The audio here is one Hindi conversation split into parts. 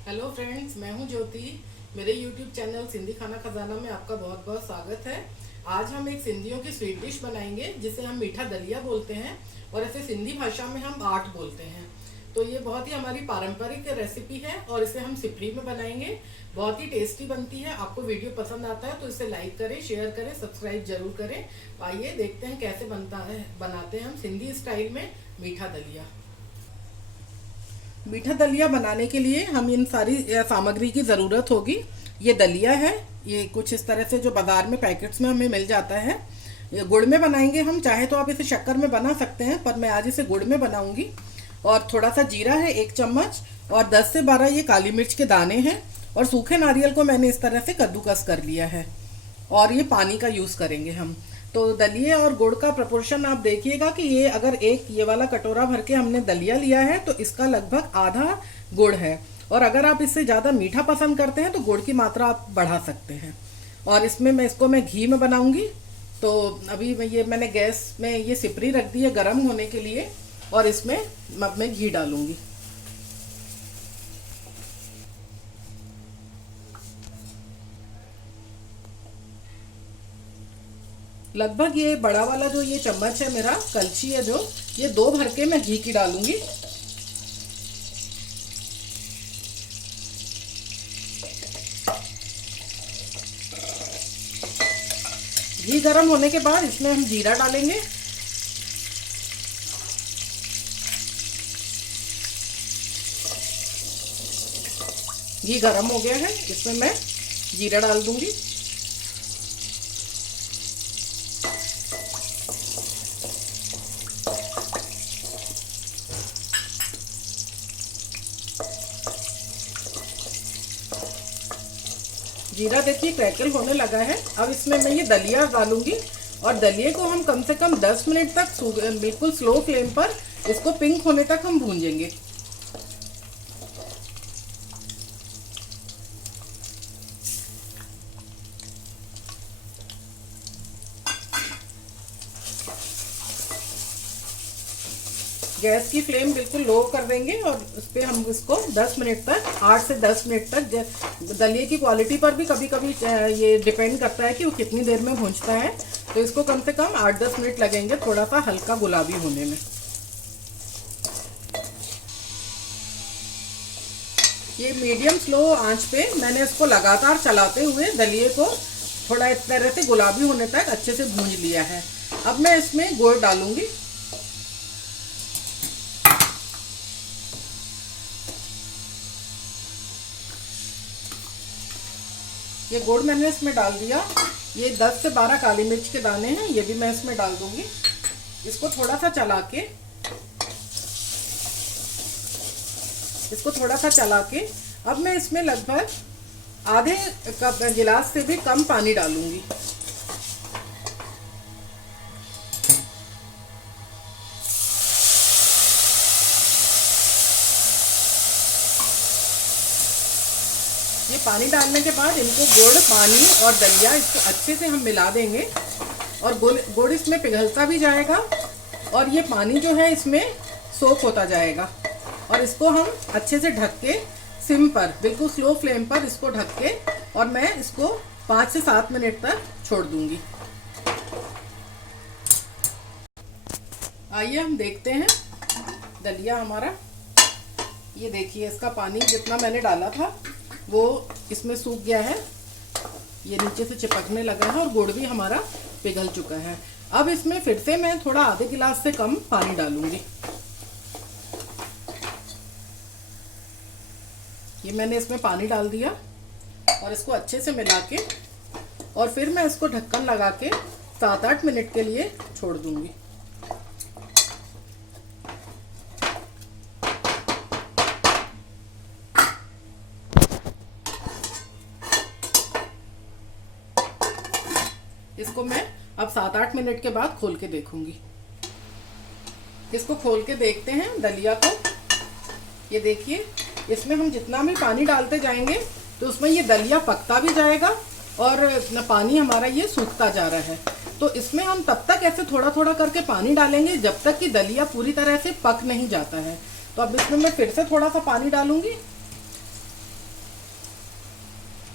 हेलो फ्रेंड्स, मैं हूं ज्योति। मेरे यूट्यूब चैनल सिंधी खाना खजाना में आपका बहुत बहुत स्वागत है। आज हम एक सिंधियों की स्वीट डिश बनाएंगे जिसे हम मीठा दलिया बोलते हैं और इसे सिंधी भाषा में हम आट बोलते हैं। तो ये बहुत ही हमारी पारंपरिक रेसिपी है और इसे हम सिपरी में बनाएंगे। बहुत ही टेस्टी बनती है। आपको वीडियो पसंद आता है तो इसे लाइक करें, शेयर करें, सब्सक्राइब जरूर करें। आइए देखते हैं कैसे बनाते हैं हम सिंधी स्टाइल में मीठा दलिया। मीठा दलिया बनाने के लिए हम इन सारी सामग्री की ज़रूरत होगी। ये दलिया है, ये कुछ इस तरह से जो बाज़ार में पैकेट्स में हमें मिल जाता है। ये गुड़ में बनाएंगे हम, चाहे तो आप इसे शक्कर में बना सकते हैं, पर मैं आज इसे गुड़ में बनाऊंगी। और थोड़ा सा जीरा है 1 चम्मच, और 10 से 12 ये काली मिर्च के दाने हैं, और सूखे नारियल को मैंने इस तरह से कद्दूकस कर लिया है। और ये पानी का यूज़ करेंगे हम। तो दलिए और गुड़ का प्रपोर्शन आप देखिएगा कि ये अगर एक ये वाला कटोरा भर के हमने दलिया लिया है तो इसका लगभग आधा गुड़ है। और अगर आप इससे ज़्यादा मीठा पसंद करते हैं तो गुड़ की मात्रा आप बढ़ा सकते हैं। और इसमें मैं घी में बनाऊंगी। तो अभी मैंने गैस में ये सिपरी रख दी है गर्म होने के लिए, और इसमें अब मैं घी डालूंगी। लगभग ये बड़ा वाला जो ये चम्मच है मेरा, कलछी है जो, ये 2 भर के मैं घी की डालूंगी। घी गर्म होने के बाद इसमें हम जीरा डालेंगे। घी गर्म हो गया है, इसमें मैं जीरा डाल दूंगी। जीरा देखिए क्रैकल होने लगा है। अब इसमें मैं ये दलिया डालूंगी, और दलिये को हम कम से कम 10 मिनट तक बिल्कुल स्लो फ्लेम पर इसको पिंक होने तक हम भूंजेंगे। गैस की फ्लेम बिल्कुल लो कर देंगे, और उस पर हम इसको 10 मिनट तक, 8 से 10 मिनट तक, दलिये की क्वालिटी पर भी कभी कभी ये डिपेंड करता है कि वो कितनी देर में भूंजता है। तो इसको कम से कम 8-10 मिनट लगेंगे थोड़ा सा हल्का गुलाबी होने में। ये मीडियम स्लो आंच पे मैंने इसको लगातार चलाते हुए दलिये को थोड़ा इस तरह से गुलाबी होने तक अच्छे से भूंज लिया है। अब मैं इसमें गुड़ डालूंगी। ये गुड़ मैंने इसमें डाल दिया। ये 10 से 12 काली मिर्च के दाने हैं, ये भी मैं इसमें डाल दूंगी। इसको थोड़ा सा चला के अब मैं इसमें लगभग आधे कप गिलास से भी कम पानी डालूंगी। ये पानी डालने के बाद इनको गुड़, पानी और दलिया इसको अच्छे से हम मिला देंगे, और गुड़ इसमें पिघलता भी जाएगा, और ये पानी जो है इसमें सोख होता जाएगा। और इसको हम अच्छे से ढक के सिम पर, बिल्कुल स्लो फ्लेम पर इसको ढक के, और मैं इसको 5 से 7 मिनट तक छोड़ दूंगी। आइए हम देखते हैं दलिया हमारा। ये देखिए इसका पानी जितना मैंने डाला था वो इसमें सूख गया है, ये नीचे से चिपकने लगा है, और गुड़ भी हमारा पिघल चुका है। अब इसमें फिर से मैं थोड़ा आधे गिलास से कम पानी डालूंगी। ये मैंने इसमें पानी डाल दिया, और इसको अच्छे से मिला के, और फिर मैं इसको ढक्कन लगा के 7-8 मिनट के लिए छोड़ दूंगी। इसको मैं अब 7-8 मिनट के बाद खोल के देखूंगी। इसको खोल के देखते हैं दलिया को। ये देखिए इसमें हम जितना भी पानी डालते जाएंगे तो उसमें ये दलिया पकता भी जाएगा, और पानी हमारा ये सूखता जा रहा है। तो इसमें हम तब तक ऐसे थोड़ा थोड़ा करके पानी डालेंगे जब तक कि दलिया पूरी तरह से पक नहीं जाता है। तो अब इसमें मैं फिर से थोड़ा सा पानी डालूंगी।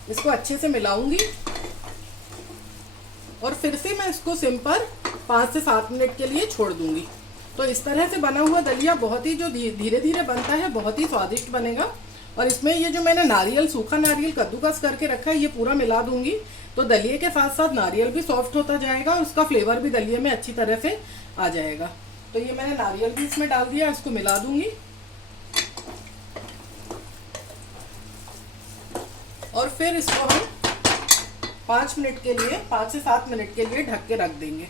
इसको अच्छे से मिलाऊंगी और फिर से मैं इसको सिम पर 5 से 7 मिनट के लिए छोड़ दूंगी। तो इस तरह से बना हुआ दलिया बहुत ही जो धीरे धीरे बनता है बहुत ही स्वादिष्ट बनेगा। और इसमें ये जो मैंने नारियल, सूखा नारियल कद्दूकस करके रखा है, ये पूरा मिला दूंगी। तो दलिये के साथ साथ नारियल भी सॉफ्ट होता जाएगा और उसका फ्लेवर भी दलिये में अच्छी तरह से आ जाएगा। तो ये मैंने नारियल भी इसमें डाल दिया, इसको मिला दूंगी और फिर इसको हम 5 मिनट के लिए, 5 से 7 मिनट के लिए ढक के रख देंगे।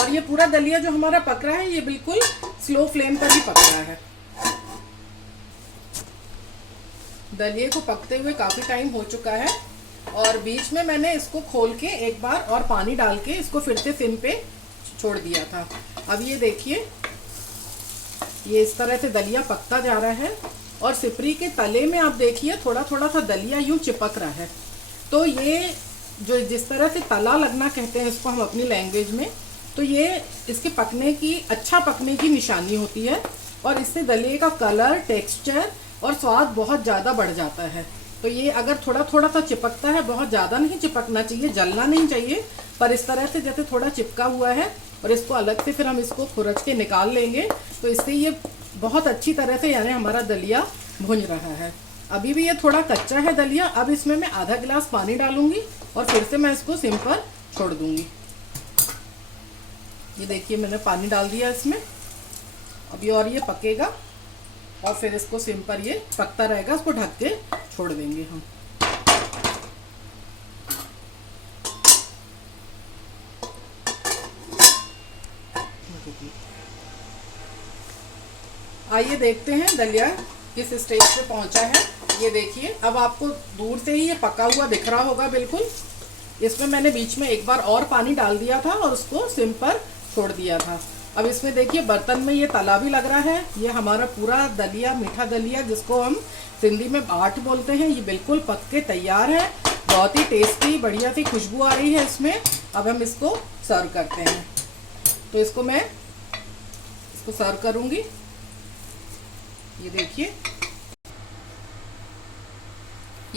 और ये पूरा दलिया जो हमारा पक रहा है ये बिल्कुल स्लो फ्लेम पर ही पक रहा है। दलिये को पकते हुए काफी टाइम हो चुका है और बीच में मैंने इसको खोल के एक बार और पानी डाल के इसको फिर से सिम पे छोड़ दिया था। अब ये देखिए, ये इस तरह से दलिया पकता जा रहा है और सिपरी के तले में आप देखिए थोड़ा थोड़ा सा दलिया यूं चिपक रहा है। तो ये जो जिस तरह से तला लगना कहते हैं इसको हम अपनी लैंग्वेज में, तो ये इसके पकने की, अच्छा पकने की निशानी होती है और इससे दलिये का कलर, टेक्सचर और स्वाद बहुत ज़्यादा बढ़ जाता है। तो ये अगर थोड़ा थोड़ा सा चिपकता है, बहुत ज़्यादा नहीं चिपकना चाहिए, जलना नहीं चाहिए, पर इस तरह से जैसे थोड़ा चिपका हुआ है और इसको अलग से फिर हम इसको खुरच के निकाल लेंगे। तो इससे ये बहुत अच्छी तरह से यानी हमारा दलिया भुन रहा है। अभी भी ये थोड़ा कच्चा है दलिया। अब इसमें मैं आधा गिलास पानी डालूंगी और फिर से मैं इसको सिम पर छोड़ दूंगी। ये देखिए मैंने पानी डाल दिया इसमें। अभी और ये पकेगा और फिर इसको सिम पर ये पकता रहेगा, इसको ढक के छोड़ देंगे हम। आइए देखते हैं दलिया किस स्टेज पे पहुंचा है। ये देखिए, अब आपको दूर से ही ये पका हुआ दिख रहा होगा बिल्कुल। इसमें मैंने बीच में एक बार और पानी डाल दिया था और उसको सिम पर छोड़ दिया था। अब इसमें देखिए बर्तन में ये तला भी लग रहा है। ये हमारा पूरा दलिया, मीठा दलिया जिसको हम सिंधी में बाट बोलते हैं, ये बिल्कुल पक के तैयार है। बहुत ही टेस्टी बढ़िया सी खुशबू आ रही है इसमें। अब हम इसको सर्व करते हैं। तो इसको मैं इसको सर्व करूंगी। ये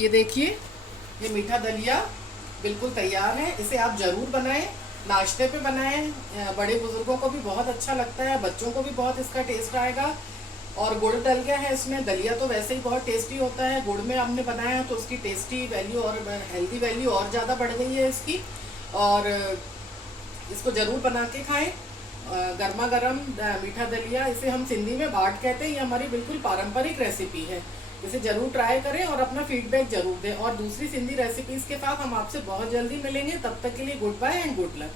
देखिए ये मीठा दलिया बिल्कुल तैयार है। इसे आप जरूर बनाएं, नाश्ते पे बनाएं। बड़े बुजुर्गों को भी बहुत अच्छा लगता है, बच्चों को भी बहुत इसका टेस्ट आएगा। और गुड़ डल गया है इसमें। दलिया तो वैसे ही बहुत टेस्टी होता है, गुड़ में हमने बनाया तो उसकी टेस्टी वैल्यू और हेल्दी वैल्यू और ज़्यादा बढ़ गई है इसकी। और इसको ज़रूर बना के खाएं। गर्मा गर्म मीठा दलिया, इसे हम सिंधी में बाट कहते हैं। ये हमारी बिल्कुल पारंपरिक रेसिपी है। इसे ज़रूर ट्राई करें और अपना फीडबैक ज़रूर दें। और दूसरी सिंधी रेसिपीज़ के साथ हम आपसे बहुत जल्दी मिलेंगे। तब तक के लिए good bye and good luck.